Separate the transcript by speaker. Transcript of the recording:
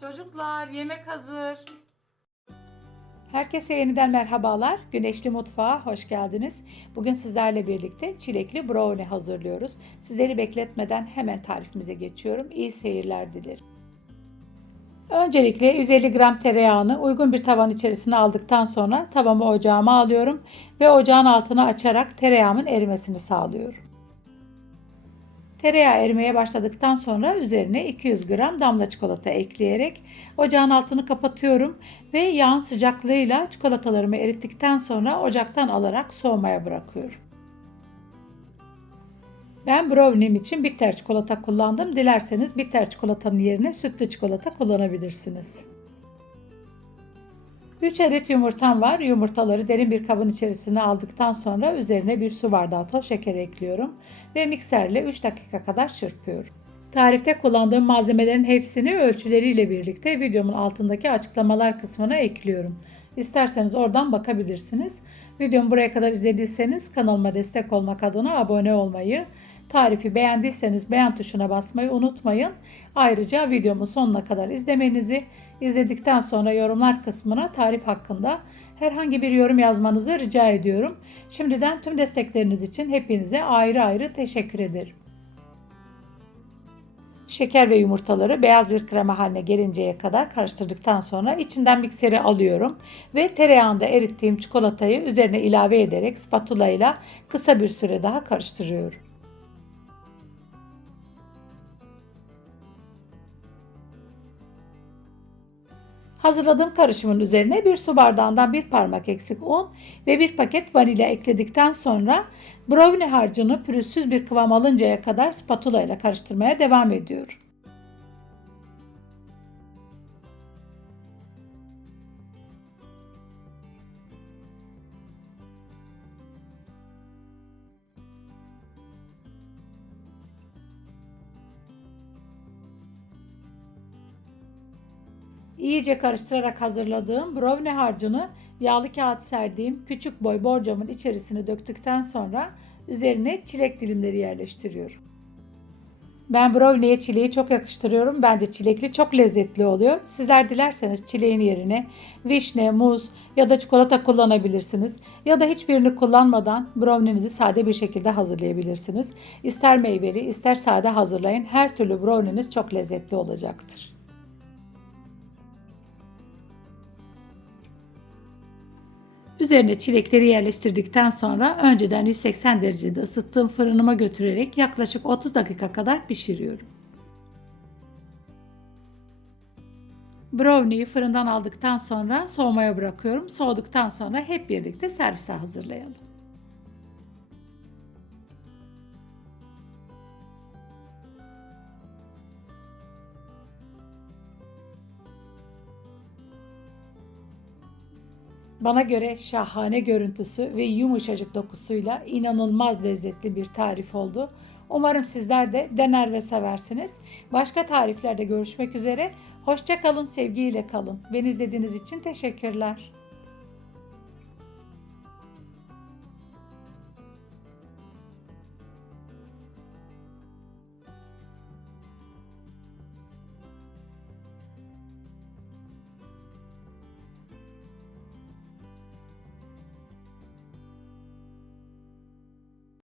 Speaker 1: Çocuklar yemek hazır.
Speaker 2: Herkese yeniden merhabalar. Güneşli Mutfağa hoş geldiniz. Bugün sizlerle birlikte çilekli brownie hazırlıyoruz. Sizleri bekletmeden hemen tarifimize geçiyorum. İyi seyirler dilerim. Öncelikle 150 gram tereyağını uygun bir tavan içerisine aldıktan sonra tavamı ocağıma alıyorum ve ocağın altını açarak tereyağımın erimesini sağlıyorum. Tereyağı erimeye başladıktan sonra üzerine 200 gram damla çikolata ekleyerek ocağın altını kapatıyorum ve yağın sıcaklığıyla çikolatalarımı erittikten sonra ocaktan alarak soğumaya bırakıyorum. Ben brownie'm için bitter çikolata kullandım. Dilerseniz bitter çikolatanın yerine sütlü çikolata kullanabilirsiniz. 3 adet yumurtam var. Yumurtaları derin bir kabın içerisine aldıktan sonra üzerine bir su bardağı toz şeker ekliyorum ve mikserle 3 dakika kadar çırpıyorum. Tarifte kullandığım malzemelerin hepsini ölçüleriyle birlikte videomun altındaki açıklamalar kısmına ekliyorum. İsterseniz oradan bakabilirsiniz. Videomu buraya kadar izlediyseniz kanalıma destek olmak adına abone olmayı, tarifi beğendiyseniz beğen tuşuna basmayı unutmayın. Ayrıca videomu sonuna kadar izlemenizi, izledikten sonra yorumlar kısmına tarif hakkında herhangi bir yorum yazmanızı rica ediyorum. Şimdiden tüm destekleriniz için hepinize ayrı ayrı teşekkür ederim. Şeker ve yumurtaları beyaz bir krema haline gelinceye kadar karıştırdıktan sonra içinden mikseri alıyorum ve tereyağında erittiğim çikolatayı üzerine ilave ederek spatula ile kısa bir süre daha karıştırıyorum. Hazırladığım karışımın üzerine bir su bardağından bir parmak eksik un ve bir paket vanilya ekledikten sonra brownie harcını pürüzsüz bir kıvam alıncaya kadar spatula ile karıştırmaya devam ediyorum. İyice karıştırarak hazırladığım brownie harcını yağlı kağıt serdiğim küçük boy borcamın içerisine döktükten sonra üzerine çilek dilimleri yerleştiriyorum. Ben brownie'ye çileği çok yakıştırıyorum. Bence çilekli çok lezzetli oluyor. Sizler dilerseniz çileğin yerine vişne, muz ya da çikolata kullanabilirsiniz. Ya da hiçbirini kullanmadan brownie'nizi sade bir şekilde hazırlayabilirsiniz. İster meyveli ister sade hazırlayın. Her türlü brownie'niz çok lezzetli olacaktır. Üzerine çilekleri yerleştirdikten sonra önceden 180 derecede ısıttığım fırınıma götürerek yaklaşık 30 dakika kadar pişiriyorum. Brownie'yi fırından aldıktan sonra soğumaya bırakıyorum. Soğuduktan sonra hep birlikte servise hazırlayalım. Bana göre şahane görüntüsü ve yumuşacık dokusuyla inanılmaz lezzetli bir tarif oldu. Umarım sizler de dener ve seversiniz. Başka tariflerde görüşmek üzere. Hoşça kalın, sevgiyle kalın. Beni izlediğiniz için teşekkürler.